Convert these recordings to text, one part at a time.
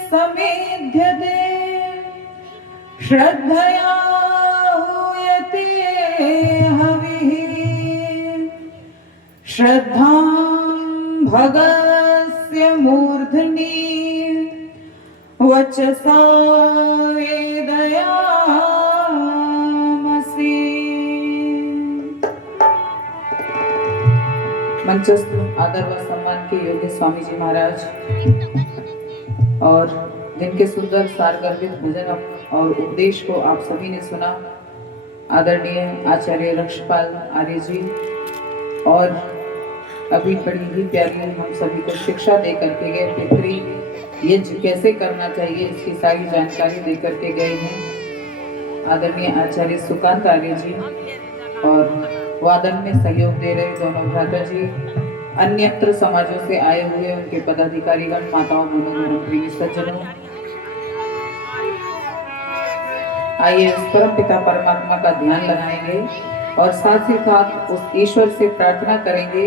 श्रद्धयाग्निसमेध्यते श्रद्धया हूयते हविः श्रद्धां भगस्य मूर्धनि वचसा वेदयामसि। मंचस्थ आदर व सम्मान के योग्य स्वामी जी महाराज और जिनके सुंदर सारगर्भित भजन और उपदेश को आप सभी ने सुना, आदरणीय आचार्य रक्षपाल आर्य जी, और अभी बड़ी ही प्यारी हम सभी को शिक्षा दे करके गए, पितृ यज्ञ कैसे करना चाहिए इसकी सारी जानकारी दे करके गए हैं आदरणीय आचार्य सुकांत आर्य जी, और वादन में सहयोग दे रहे दोनों भ्राता जी, अन्यत्र समाजों से आए हुए उनके पदाधिकारीगण, माताओं, बहनों, धर्म प्रेमी सज्जनों, आइए उस परम पिता परमात्मा का ध्यान लगाएंगे और साथ ही साथ उस ईश्वर से प्रार्थना करेंगे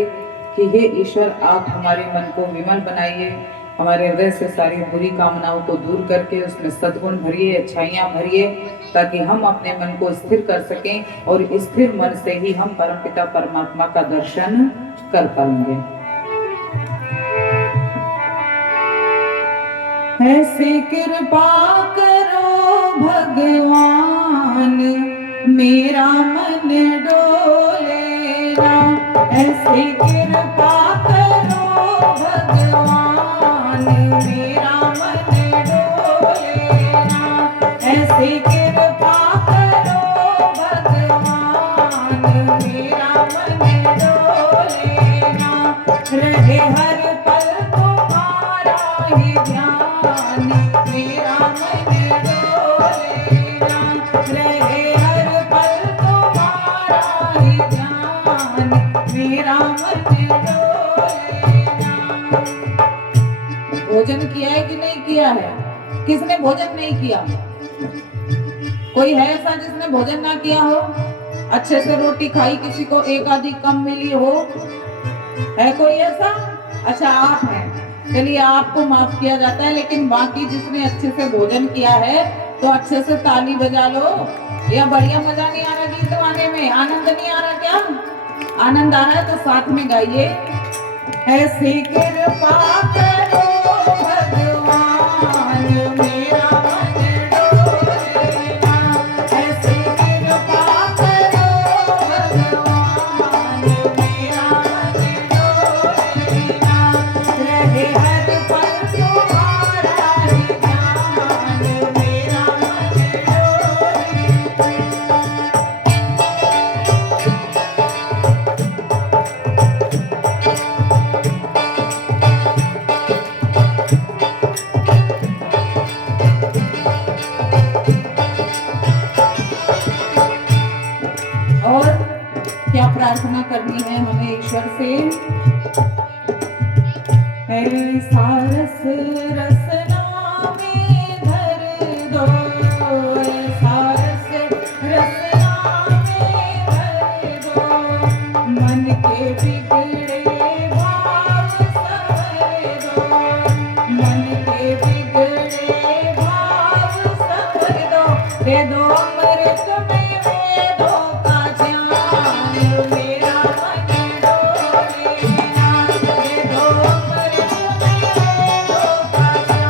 कि हे ईश्वर, आप हमारे मन को विमल बनाइए, हमारे हृदय से सारी बुरी कामनाओं को दूर करके उसमें सद्गुण भरिए, अच्छाइयाँ भरिए, ताकि हम अपने मन को स्थिर कर सकें और स्थिर मन से ही हम परमपिता परमात्मा का दर्शन कर पाएंगे। ऐसे कृपा करो भगवान, मेरा मन डोले ना, ऐसे कृपा करो भगवान, मेरा मन डोले ना, ऐसे कृपा करो भगवान, मेरा मन डोले ना, रहे हर पल तुम्हारा ही ध्यान, मेरा मन डोले ना, रहे हर पल तुम्हारा ही ध्यान, मेरा मन डोले ना। भोजन किया है कि नहीं किया है? किसने भोजन नहीं किया? कोई है ऐसा जिसने भोजन ना किया हो? अच्छे से रोटी खाई, किसी को एक आधी कम मिली हो? है कोई ऐसा? अच्छा, आप हैं, चलिए आपको माफ किया जाता है, लेकिन बाकी जिसने अच्छे से भोजन किया है तो अच्छे से ताली बजा लो। या बढ़िया मजा नहीं आ रहा गीत गाने में? आनंद नहीं आ रहा क्या? आनंद आ रहा है तो साथ में गाइए। ऐसी कृपा करो भगवान, मेरा मन डोले ना, ऐसी कृपा करो भगवान, मेरा मन डोले ना, रहे हर पल तुम्हारा ही ध्यान, मेरा मन डोले ना। और क्या प्रार्थना करनी है हमें ईश्वर से? ऐसा रस रसना में धर दो, ऐसा रस रसना में धर दो, मन के बिगड़े भाव संवर दो, मन के बिगड़े भाव संवर दो, दे दो अमृत में वेदों का ज्ञान, मेरा मन डोले ना, दे दो अमृत में वेदों का ज्ञान,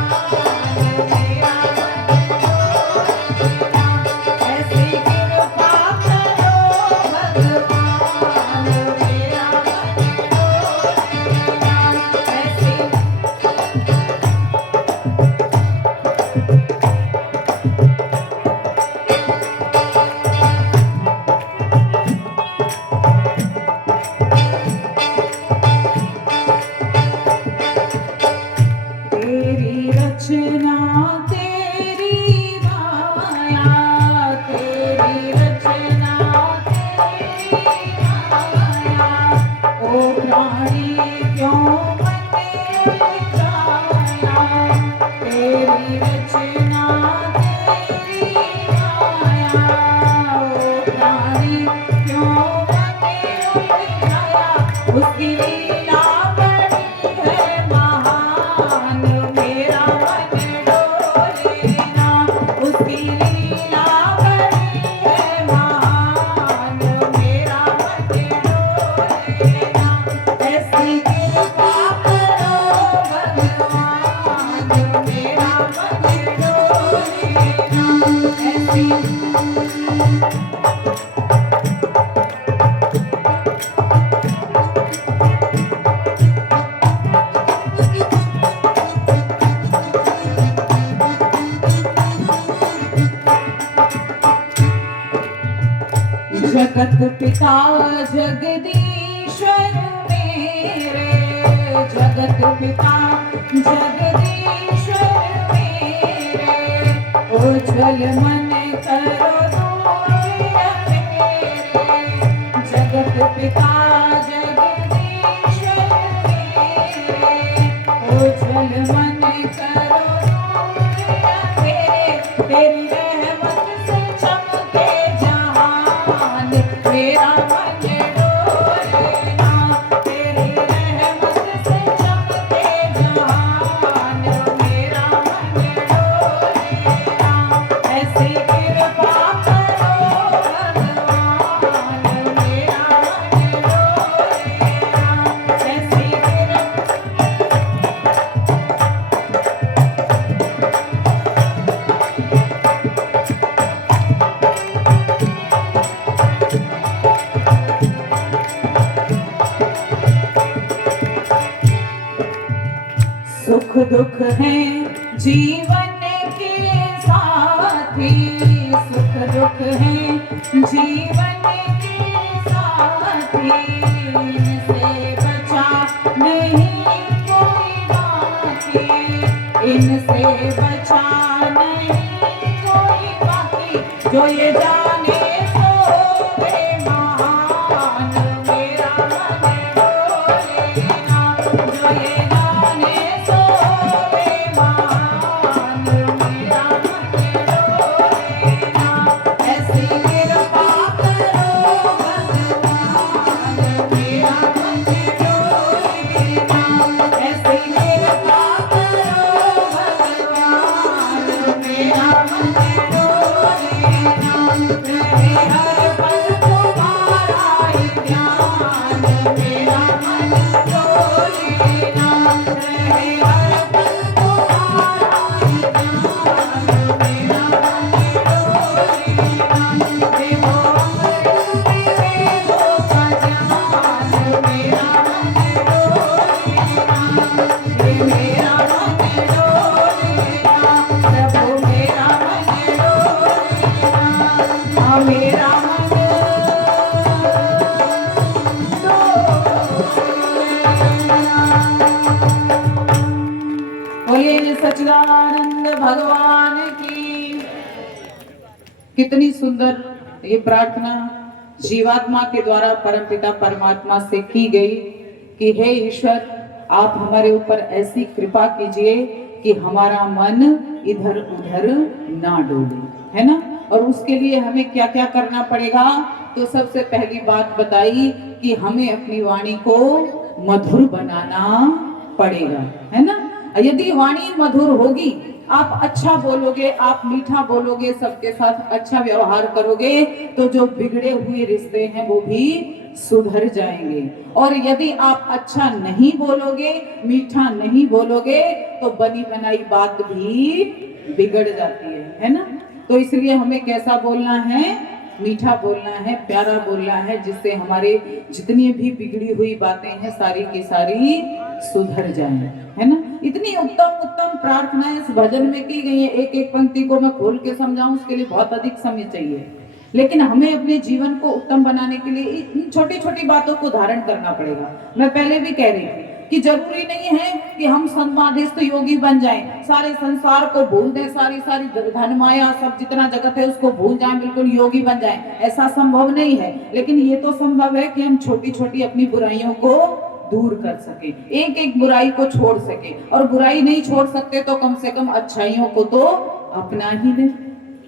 जगत पिता जगदीश्वर मेरे, जगत पिता जगदीश्वर मेरे, उज्ज्वल मन करो दूरिया मेरे, जगत पिता जगदीश्वर मेरे, उज्ज्वल मन करो दूरिया मेरे, तेरी रहमत से चमके जहान, मेरा मन डोले ना, तेरी रहमत से चमके जहान, मेरा मन डोले ना, ऐसी कृपा करो भगवान, मेरा मन डोले ना, ऐसी कृपा। सुख दुख है जीवन के साथी, सुख दुख है जीवन के साथी, इनसे बचा नहीं कोई बाकी, इनसे बचा नहीं कोई बाकी, जो ये जाने सो वे महान, मेरा मन डोले ना, जो ये जाने सो वे महान, मेरा मन डोले ना, ऐसी कृपा करो भगवान, मेरा मन डोले ना, ऐसी कृपा करो भगवान, मेरा मन डोले ना, रहे हर पल तुम्हारा ही ध्यान, मेरा मन डोले ना, रहे हर पल तुम्हारा ही ध्यान, मेरा मन डोले ना, देवो अमृत देवो का जान, मेरा मन डोले ना, ये मेरा मन डोले ना, प्रभु मेरा मन डोले ना, हाँ मेरा मन बोलिए सच्चिदानंद भगवान की। कितनी सुंदर ये प्रार्थना जीवात्मा के द्वारा परमपिता परमात्मा से की गई कि हे ईश्वर, आप हमारे ऊपर ऐसी कृपा कीजिए कि हमारा मन इधर उधर ना डोले, है ना। और उसके लिए हमें क्या क्या करना पड़ेगा, तो सबसे पहली बात बताई कि हमें अपनी वाणी को मधुर बनाना पड़ेगा, है ना। यदि वाणी मधुर होगी, आप अच्छा बोलोगे, आप मीठा बोलोगे, सबके साथ अच्छा व्यवहार करोगे, तो जो बिगड़े हुए रिश्ते हैं वो भी सुधर जाएंगे। और यदि आप अच्छा नहीं बोलोगे, मीठा नहीं बोलोगे, तो बनी बनाई बात भी बिगड़ जाती है ना। तो इसलिए हमें कैसा बोलना है, मीठा बोलना है, प्यारा बोलना है, जिससे हमारे जितनी भी बिगड़ी हुई बातें हैं सारी की सारी सुधर जाएं, है ना। इतनी उत्तम उत्तम प्रार्थनाएं इस भजन में की गई है, एक एक पंक्ति को मैं खोल के समझाऊं उसके लिए बहुत अधिक समय चाहिए, लेकिन हमें अपने जीवन को उत्तम बनाने के लिए इन छोटी छोटी बातों को धारण करना पड़ेगा। मैं पहले भी कह रही थी कि जरूरी नहीं है कि हम समाधिस्थ योगी बन जाएं, सारे संसार को भूल दें, सारी सारी धन माया सब जितना जगत है उसको भूल जाएं, बिल्कुल योगी बन जाएं, ऐसा संभव नहीं है। लेकिन ये तो संभव है कि हम छोटी छोटी अपनी बुराइयों को दूर कर सके, एक एक बुराई को छोड़ सके, और बुराई नहीं छोड़ सकते तो कम से कम अच्छाइयों को तो अपना ही ले,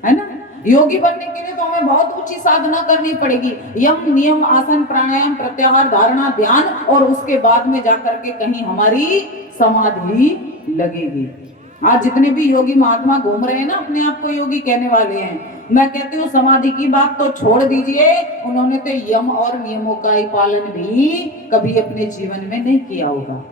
है ना। योगी बनने के लिए तो हमें बहुत ऊंची साधना करनी पड़ेगी, यम नियम आसन प्राणायाम प्रत्याहार धारणा ध्यान, और उसके बाद में जाकर के कहीं हमारी समाधि लगेगी। आज जितने भी योगी महात्मा घूम रहे हैं ना, अपने आप को योगी कहने वाले हैं, मैं कहती हूँ समाधि की बात तो छोड़ दीजिए, उन्होंने तो यम और नियमों का ही पालन भी कभी अपने जीवन में नहीं किया होगा,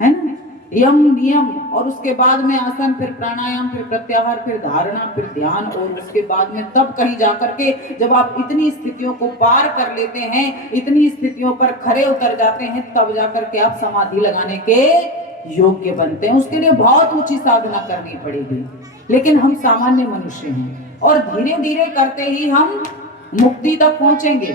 है ना। यम नियम, और उसके बाद में आसन, फिर प्राणायाम, फिर प्रत्याहार, फिर धारणा, फिर ध्यान, और उसके बाद में तब कहीं जाकर के जब आप इतनी स्थितियों को पार कर लेते हैं, इतनी स्थितियों पर खरे उतर जाते हैं, तब जाकर के आप समाधि लगाने के योग्य बनते हैं। उसके लिए बहुत ऊंची साधना करनी पड़ेगी, लेकिन हम सामान्य मनुष्य हैं और धीरे धीरे करते ही हम मुक्ति तक पहुंचेंगे,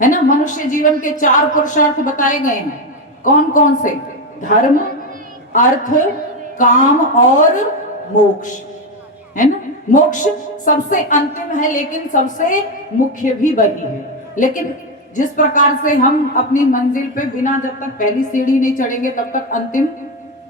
है ना। मनुष्य जीवन के 4 पुरुषार्थ बताए गए हैं। कौन कौन से? धर्म, अर्थ, काम और मोक्ष, है ना। मोक्ष सबसे अंतिम है लेकिन सबसे मुख्य भी वही है। लेकिन जिस प्रकार से हम अपनी मंजिल पे बिना जब तक पहली सीढ़ी नहीं चढ़ेंगे तब तक अंतिम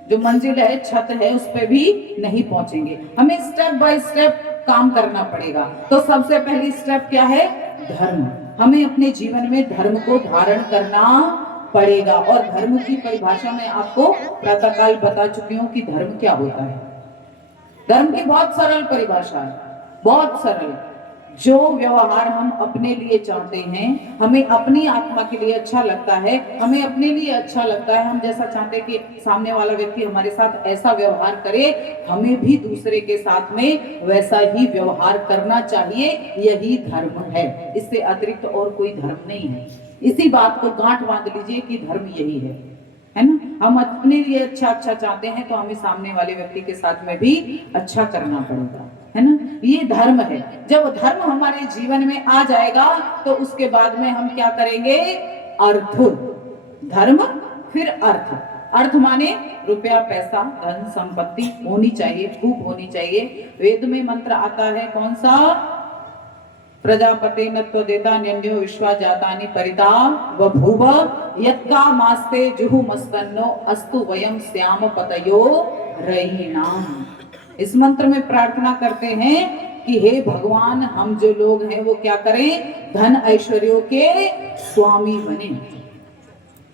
जो मंजिल है, छत है, उस पे भी नहीं पहुंचेंगे। हमें स्टेप बाय स्टेप काम करना पड़ेगा। तो सबसे पहली स्टेप क्या है? धर्म। हमें अपने जीवन में धर्म को धारण करना पड़ेगा। और धर्म की परिभाषा में आपको प्रातःकाल बता चुकी हूं कि धर्म क्या होता है। धर्म की बहुत सरल परिभाषा है, बहुत सरल। जो व्यवहार हम अपने लिए चाहते हैं, हमें अपनी आत्मा के लिए अच्छा लगता है, हमें अपने लिए अच्छा लगता है, हम जैसा चाहते हैं कि सामने वाला व्यक्ति हमारे साथ ऐसा व्यवहार करे, हमें भी दूसरे के साथ में वैसा ही व्यवहार करना चाहिए। यही धर्म है, इससे अतिरिक्त और कोई धर्म नहीं है। इसी बात को गांठ बांध लीजिए कि धर्म यही है ना। हम अपने लिए अच्छा चाहते हैं तो हमें सामने वाले व्यक्ति के साथ में भी अच्छा करना पड़ेगा, है ना। ये धर्म है। जब धर्म हमारे जीवन में आ जाएगा तो उसके बाद में हम क्या करेंगे? अर्थ। धर्म फिर अर्थ। अर्थ माने रुपया, पैसा, धन संपत्ति होनी चाहिए, खूब होनी चाहिए। वेद में मंत्र आता है कौन सा? प्रजापते नत्व देता न्यो विश्वा जातानि परिता बभूव यत्का मास्ते जुहु मस्तन्नो अस्तु वयम श्याम पतयो रहीणाम। इस मंत्र में प्रार्थना करते हैं कि हे भगवान, हम जो लोग हैं वो क्या करें? धन ऐश्वर्यों के स्वामी बने,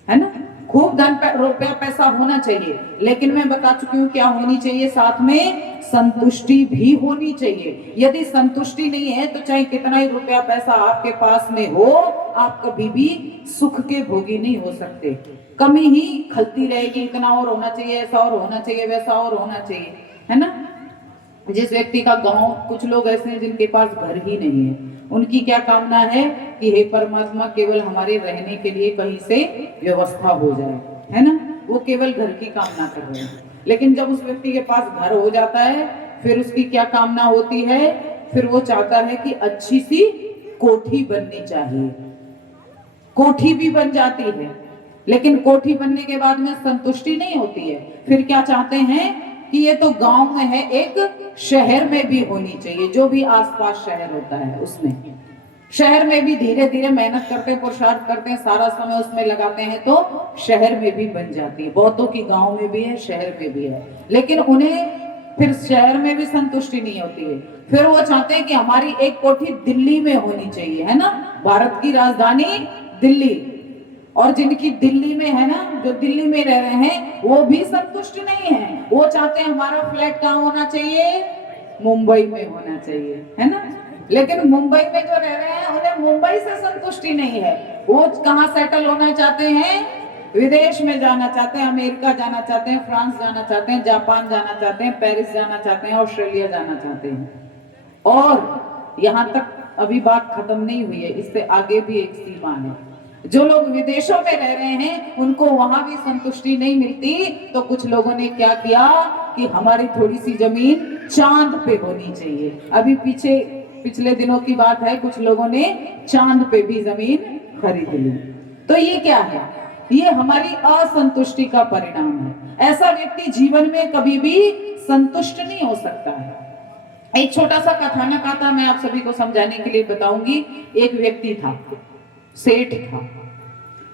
है ना। खूब धन रुपया पैसा होना चाहिए, लेकिन मैं बता चुकी हूँ क्या होनी चाहिए? साथ में संतुष्टि भी होनी चाहिए। यदि संतुष्टि नहीं है तो चाहे कितना ही रुपया पैसा आपके पास में हो, आप कभी भी सुख के भोगी नहीं हो सकते। कमी ही खलती रहेगी। इतना और होना चाहिए, ऐसा और होना चाहिए, वैसा और होना चाहिए, है ना। जिस व्यक्ति का गांव, कुछ लोग ऐसे हैं जिनके पास घर ही नहीं है, उनकी क्या कामना है कि हे परमात्मा, केवल हमारे रहने के लिए कहीं से व्यवस्था हो जाए, है ना। वो केवल घर की कामना कर रहे हैं। लेकिन जब उस व्यक्ति के पास घर हो जाता है, फिर उसकी क्या कामना होती है? फिर वो चाहता है कि अच्छी सी कोठी बननी चाहिए। कोठी भी बन जाती है, लेकिन कोठी बनने के बाद में संतुष्टि नहीं होती है। फिर क्या चाहते हैं कि ये तो गांव में है, एक शहर में भी होनी चाहिए। जो भी आसपास शहर होता है उसमें, शहर में भी धीरे धीरे मेहनत करते हैं, पुरुषार्थ करते हैं, सारा समय उसमें लगाते हैं तो शहर में भी बन जाती है। बहुतों की गांव में भी है, शहर में भी है, लेकिन उन्हें फिर शहर में भी संतुष्टि नहीं होती है। फिर वो चाहते हैं कि हमारी एक कोठी दिल्ली में होनी चाहिए, है ना। भारत की राजधानी दिल्ली, और जिनकी दिल्ली में है ना, जो दिल्ली में रह रहे हैं, वो भी संतुष्ट नहीं है। वो चाहते हैं हमारा फ्लैट कहाँ होना चाहिए? मुंबई में होना चाहिए, है ना। लेकिन मुंबई में जो रह रहे हैं उन्हें मुंबई से संतुष्टि नहीं है। वो कहाँ सेटल होना चाहते हैं? विदेश में जाना चाहते हैं, अमेरिका जाना चाहते हैं, फ्रांस जाना चाहते हैं, जापान जाना चाहते हैं, पेरिस जाना चाहते हैं, ऑस्ट्रेलिया जाना चाहते हैं। और यहाँ तक अभी बात खत्म नहीं हुई है, इससे आगे भी एक सीमा है। जो लोग विदेशों में रह रहे हैं उनको वहां भी संतुष्टि नहीं मिलती, तो कुछ लोगों ने क्या किया कि हमारी थोड़ी सी जमीन चांद पे होनी चाहिए। अभी पिछले दिनों की बात है, कुछ लोगों ने चांद पे भी जमीन खरीद ली। तो ये क्या है? ये हमारी असंतुष्टि का परिणाम है। ऐसा व्यक्ति जीवन में कभी भी संतुष्ट नहीं हो सकता है। एक छोटा सा कथानक आता, मैं आप सभी को समझाने के लिए बताऊंगी। एक व्यक्ति था, सेठ था,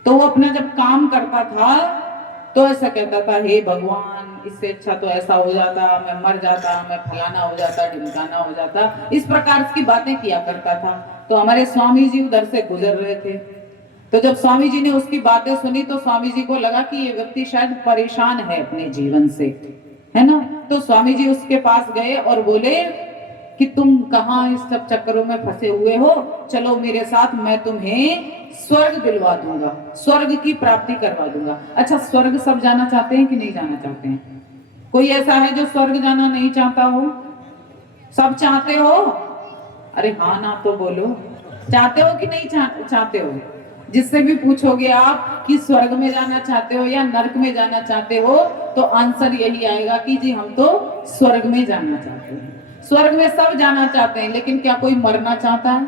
तो वो अपना जब काम करता था तो ऐसा कहता था, हे भगवान, इससे अच्छा तो ऐसा हो जाता, मैं मर जाता, मैं फलाना हो जाता, ढिमकाना हो जाता। इस प्रकार की बातें किया करता था। तो हमारे स्वामी जी उधर से गुजर रहे थे, तो जब स्वामी जी ने उसकी बातें सुनी तो स्वामी जी को लगा कि ये व्यक्ति शायद परेशान है अपने जीवन से, है ना। तो स्वामी जी उसके पास गए और बोले कि तुम कहाँ इस सब चक्करों में फंसे हुए हो, चलो मेरे साथ, मैं तुम्हें स्वर्ग दिलवा दूंगा, स्वर्ग की प्राप्ति करवा दूंगा। अच्छा, स्वर्ग सब जाना चाहते हैं कि नहीं जाना चाहते हैं? कोई ऐसा है जो स्वर्ग जाना नहीं चाहता हो? सब चाहते हो? अरे हाँ ना तो बोलो, चाहते हो कि नहीं चाहते हो? जिससे भी पूछोगे आप कि स्वर्ग में जाना चाहते हो या नरक में जाना चाहते हो, तो आंसर यही आएगा कि जी हम तो स्वर्ग में जाना चाहते हैं। स्वर्ग में सब जाना चाहते हैं, लेकिन क्या कोई मरना चाहता है?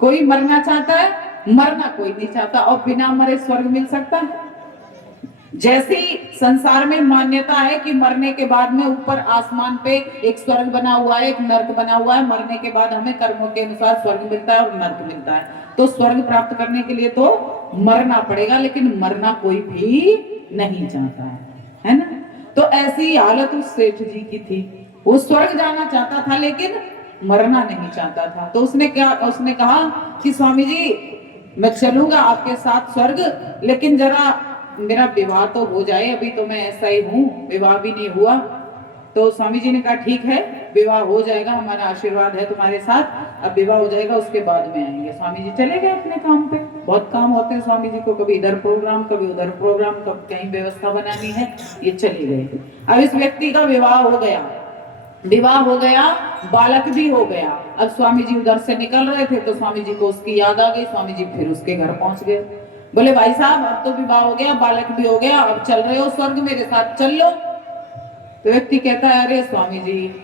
कोई मरना चाहता है? मरना कोई नहीं चाहता। और बिना मरे स्वर्ग मिल सकता है? जैसी संसार में मान्यता है कि मरने के बाद में ऊपर आसमान पे एक स्वर्ग बना हुआ है, एक नर्क बना हुआ है, मरने के बाद हमें कर्मों के अनुसार स्वर्ग मिलता है और नर्क मिलता है। तो स्वर्ग प्राप्त करने के लिए तो मरना पड़ेगा, लेकिन मरना कोई भी नहीं चाहता है ना। तो ऐसी हालत उस सेठ जी की थी। वो स्वर्ग जाना चाहता था लेकिन मरना नहीं चाहता था। तो उसने कहा कि स्वामी जी मैं चलूंगा आपके साथ स्वर्ग, लेकिन जरा मेरा विवाह तो हो जाए, अभी तो मैं ऐसा ही हूँ, विवाह भी नहीं हुआ। तो स्वामी जी ने कहा ठीक है, विवाह हो जाएगा, हमारा आशीर्वाद है तुम्हारे साथ, अब विवाह हो जाएगा उसके बाद में आएंगे। स्वामी जी चले गए अपने काम पे। बहुत काम होते हैं स्वामी जी को, कभी इधर प्रोग्राम, कभी उधर प्रोग्राम, कभी कहीं व्यवस्था बनानी है, ये चले गए। अब इस व्यक्ति का विवाह हो गया, बालक भी हो गया। अब स्वामी जी उधर से निकल रहे थे तो स्वामी जी को उसकी याद आ गई। स्वामी जी फिर उसके घर पहुंच गए। बोले भाई साहब अब तो विवाह हो गया, बालक भी हो गया, अब चल रहे हो स्वर्ग, मेरे साथ चल लो। तो व्यक्ति कहता है अरे स्वामी जी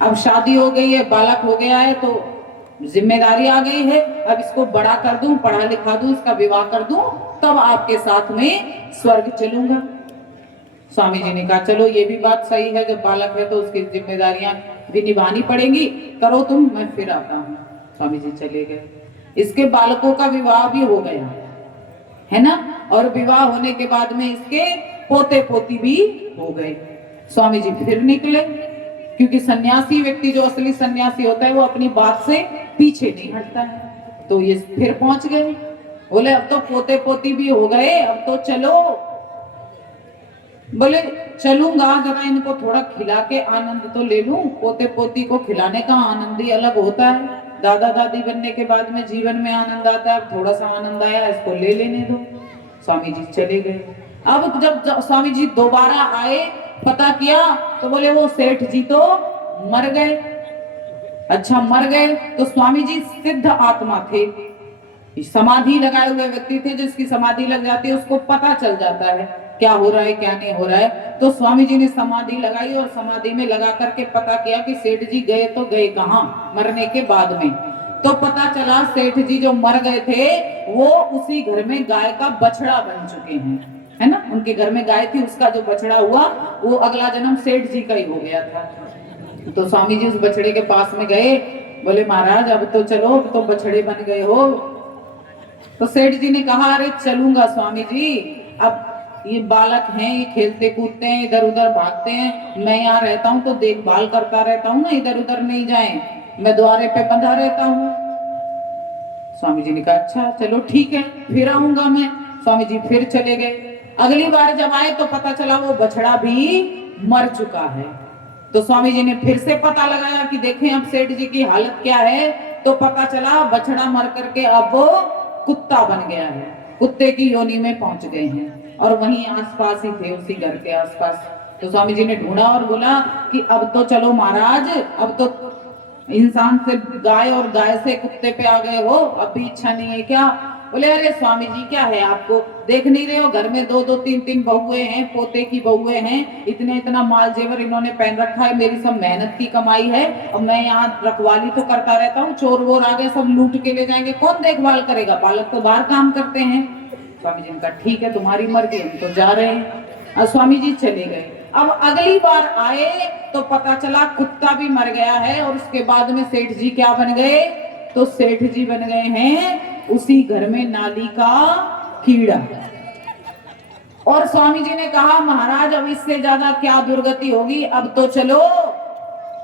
अब शादी हो गई है, बालक हो गया है, तो जिम्मेदारी आ गई है, अब इसको बड़ा कर दूं, पढ़ा लिखा दूं, इसका विवाह कर दूं, तब आपके साथ में स्वर्ग चलूंगा। स्वामी जी ने कहा चलो ये भी बात सही है, जब बालक है तो उसकी जिम्मेदारियां भी निभानी पड़ेंगी, करो तुम, मैं फिर आता हूँ। स्वामी जी चले गए। इसके बालकों का विवाह भी हो गया है ना, और विवाह होने के बाद में इसके पोते पोती भी हो गए। स्वामी जी फिर निकले, क्योंकि सन्यासी व्यक्ति जो असली सन्यासी होता है वो अपनी बात से पीछे नहीं हटता है। तो ये फिर पहुंच गए। बोले अब तो पोते पोती भी हो गए, अब तो चलो। बोले चलूंगा, जरा इनको थोड़ा खिला के आनंद तो ले लूं। पोते पोती को खिलाने का आनंद ही अलग होता है। दादा दादी बनने के बाद में जीवन में आनंद आता है, थोड़ा सा आनंद आया, इसको ले लेने दो। स्वामी जी चले गए। अब जब स्वामी जी दोबारा आए, पता किया तो बोले वो सेठ जी तो मर गए। अच्छा मर गए, तो स्वामी जी सिद्ध आत्मा थे, समाधि लगाए हुए व्यक्ति थे। जिसकी समाधि लग जाती है उसको पता चल जाता है क्या हो रहा है क्या नहीं हो रहा है। तो स्वामी जी ने समाधि लगाई और समाधि में लगा करके पता किया कि सेठ जी गए तो गए कहाँ, मरने के बाद में। तो पता चला सेठ जी जो मर गए थे वो उसी घर में गाय का बछड़ा बन चुके हैं, है ना। उनके घर में गाय थी, उसका जो बछड़ा हुआ वो अगला जन्म सेठ जी का ही हो गया था। तो स्वामी जी उस बछड़े के पास में गए। बोले महाराज अब तो चलो, अब तो बछड़े बन गए हो। तो सेठ जी ने कहा अरे चलूंगा स्वामी जी, अब ये बालक हैं, ये खेलते कूदते हैं, इधर उधर भागते हैं, मैं यहाँ रहता हूँ तो देखभाल करता रहता हूँ ना, इधर उधर नहीं जाएं, मैं द्वारे पे बंधा रहता हूँ। स्वामी जी ने कहा अच्छा चलो ठीक है, फिर आऊंगा मैं। स्वामी जी फिर चले गए। अगली बार जब आए तो पता चला वो बछड़ा भी मर चुका है। तो स्वामी जी ने फिर से पता लगाया कि देखें अब सेठ जी की हालत क्या है। तो पता चला बछड़ा मर करके अब वो कुत्ता बन गया है, कुत्ते की योनि में पहुंच गए हैं, और वहीं आसपास ही थे, उसी घर के आसपास। तो स्वामी जी ने ढूंढा और बोला कि अब तो चलो महाराज, अब तो इंसान से गाय और गाय से कुत्ते पे आ गए हो, अब भी इच्छा नहीं है क्या? बोले अरे स्वामी जी क्या है, आपको देख नहीं रहे हो, घर में दो दो तीन तीन बहुएं हैं, पोते की बहुएं हैं, इतने इतना माल जेवर इन्होंने पहन रखा है, मेरी सब मेहनत की कमाई है, और मैं यहाँ रखवाली तो करता रहता हूँ, चोर वोर आ गए सब लूट के ले जाएंगे, कौन देखभाल करेगा, बालक तो बाहर काम करते हैं। स्वामी जी ने कहा ठीक है तुम्हारी मर्जी, हम तो जा रहे हैं। और स्वामी जी चले गए। अब अगली बार आए तो पता चला कुत्ता भी मर गया है, और उसके बाद में सेठ जी क्या बन गए? तो सेठ जी बन गए हैं उसी घर में नाली का कीड़ा। और स्वामी जी ने कहा महाराज अब इससे ज्यादा क्या दुर्गति होगी, अब तो चलो।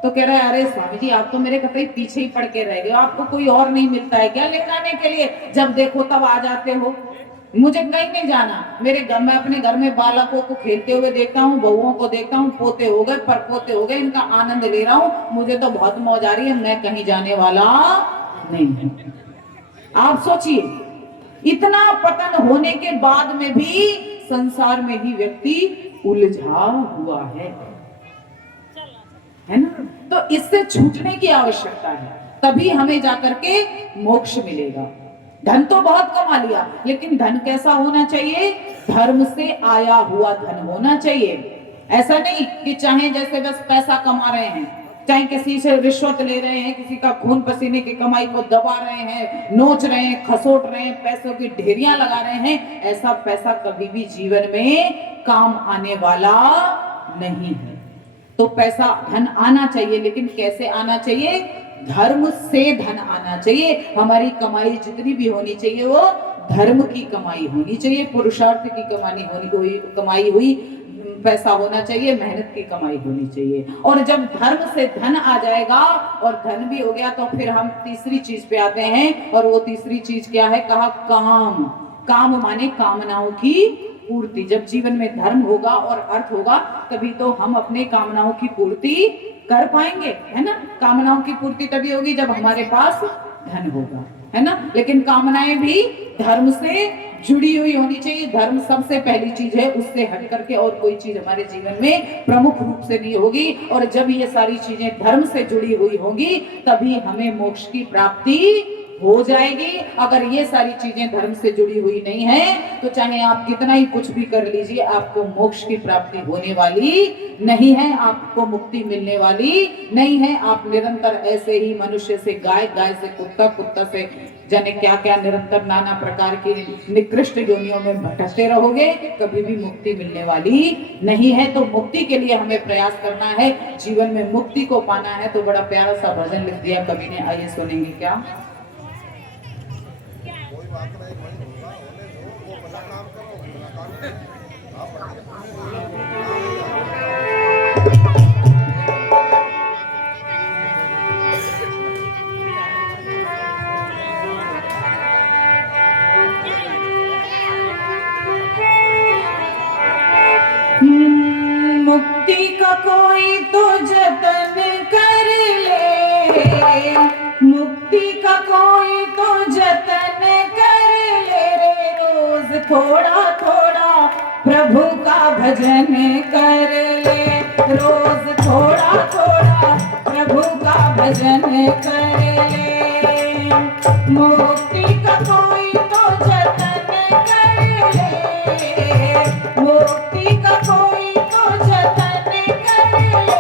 तो कह रहे अरे स्वामी जी आप तो मेरे कतई पीछे ही पड़ के रह गए, आपको कोई और नहीं मिलता है क्या ले जाने के लिए? जब देखो तब आ जाते हो, मुझे कहीं नहीं जाना, मेरे घर में अपने घर में बालकों को खेलते हुए देखता हूँ, बहुओं को देखता हूँ, पोते हो गए परपोते हो गए, इनका आनंद ले रहा हूँ, मुझे तो बहुत मौज आ रही है, मैं कहीं जाने वाला नहीं। आप सोचिए इतना पतन होने के बाद में भी संसार में ही व्यक्ति उलझा हुआ है ना। तो इससे छूटने की आवश्यकता है, तभी हमें जाकर के मोक्ष मिलेगा। धन तो बहुत कमा लिया, लेकिन धन कैसा होना चाहिए? धर्म से आया हुआ धन होना चाहिए। ऐसा नहीं कि चाहे जैसे बस पैसा कमा रहे हैं, चाहे किसी से रिश्वत ले रहे हैं, किसी का खून पसीने की कमाई को दबा रहे हैं, नोच रहे हैं, खसोट रहे हैं, पैसों की ढेरियां लगा रहे हैं, ऐसा पैसा कभी भी जीवन में काम आने वाला नहीं है। तो पैसा धन आना चाहिए, लेकिन कैसे आना चाहिए? धर्म से धन आना चाहिए। हमारी कमाई जितनी भी होनी चाहिए वो धर्म की कमाई होनी चाहिए, पुरुषार्थ की कमाई हुई पैसा होना चाहिए, मेहनत की कमाई होनी चाहिए। और जब धर्म से धन आ जाएगा और धन भी हो गया, तो फिर हम तीसरी चीज पे आते हैं, और वो तीसरी चीज क्या है? कहा काम। काम माने कामनाओं की पूर्ति। जब जीवन में धर्म होगा और अर्थ होगा, तभी तो हम अपने कामनाओं की पूर्ति कर पाएंगे, है ना। कामनाओं की पूर्ति तभी होगी जब हमारे पास धन होगा, है ना। लेकिन कामनाएं भी धर्म से जुड़ी हुई होनी चाहिए। धर्म सबसे पहली चीज है, उससे हट करके और कोई चीज हमारे जीवन में प्रमुख रूप से नहीं होगी। और जब ये सारी चीजें धर्म से जुड़ी हुई होंगी, तभी हमें मोक्ष की प्राप्ति हो जाएगी। अगर ये सारी चीजें धर्म से जुड़ी हुई नहीं है, तो चाहे आप कितना ही कुछ भी कर लीजिए, आपको मोक्ष की प्राप्ति होने वाली नहीं है, आपको मुक्ति मिलने वाली नहीं है। आप निरंतर ऐसे ही मनुष्य से गाय, गाय से कुत्ता, कुत्ता से जाने क्या क्या निरंतर नाना प्रकार की निकृष्ट योनियों में भटकते रहोगे, कभी भी मुक्ति मिलने वाली नहीं है। तो मुक्ति के लिए हमें प्रयास करना है, जीवन में मुक्ति को पाना है। तो बड़ा प्यारा सा भजन लिख दिया कवि ने, आइए सुनेंगे। क्या मुक्ति का कोई तो जतन कर ले, मुक्ति का कोई तो जतन कर ले रे। रोज थोड़ा थोड़ा प्रभु का भजन कर ले, रोज थोड़ा थोड़ा प्रभु का भजन कर ले। मुक्ति का कोई तो जतन कर ले, मुक्ति का कोई तो जतन कर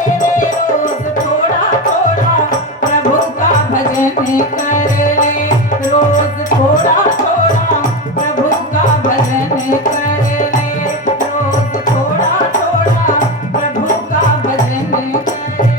ले। रोज थोड़ा थोड़ा प्रभु का भजन कर ले, रोज थोड़ा थोड़ा प्रभु का भजन कर ले, रोज थोड़ा थोड़ा प्रभु का भजन कर ले।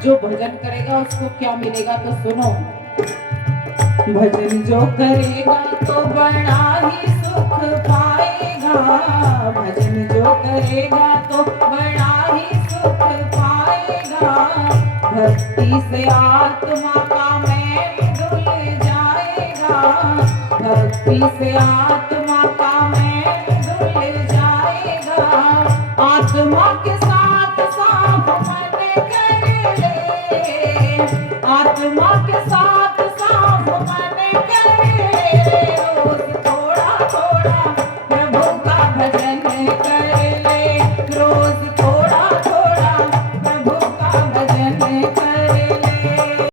जो भजन करेगा उसको क्या मिलेगा? तो सुनो, भजन जो करेगा तो बड़ा ही सुख पाएगा, भजन जो करेगा तो बड़ा ही सुख पाएगा। भक्ति से आत्मा का मैल धुल जाएगा, भक्ति से आत्मा का मैल धुल जाएगा। आत्मा के साथ साफ मन कर ले, आत्मा के साथ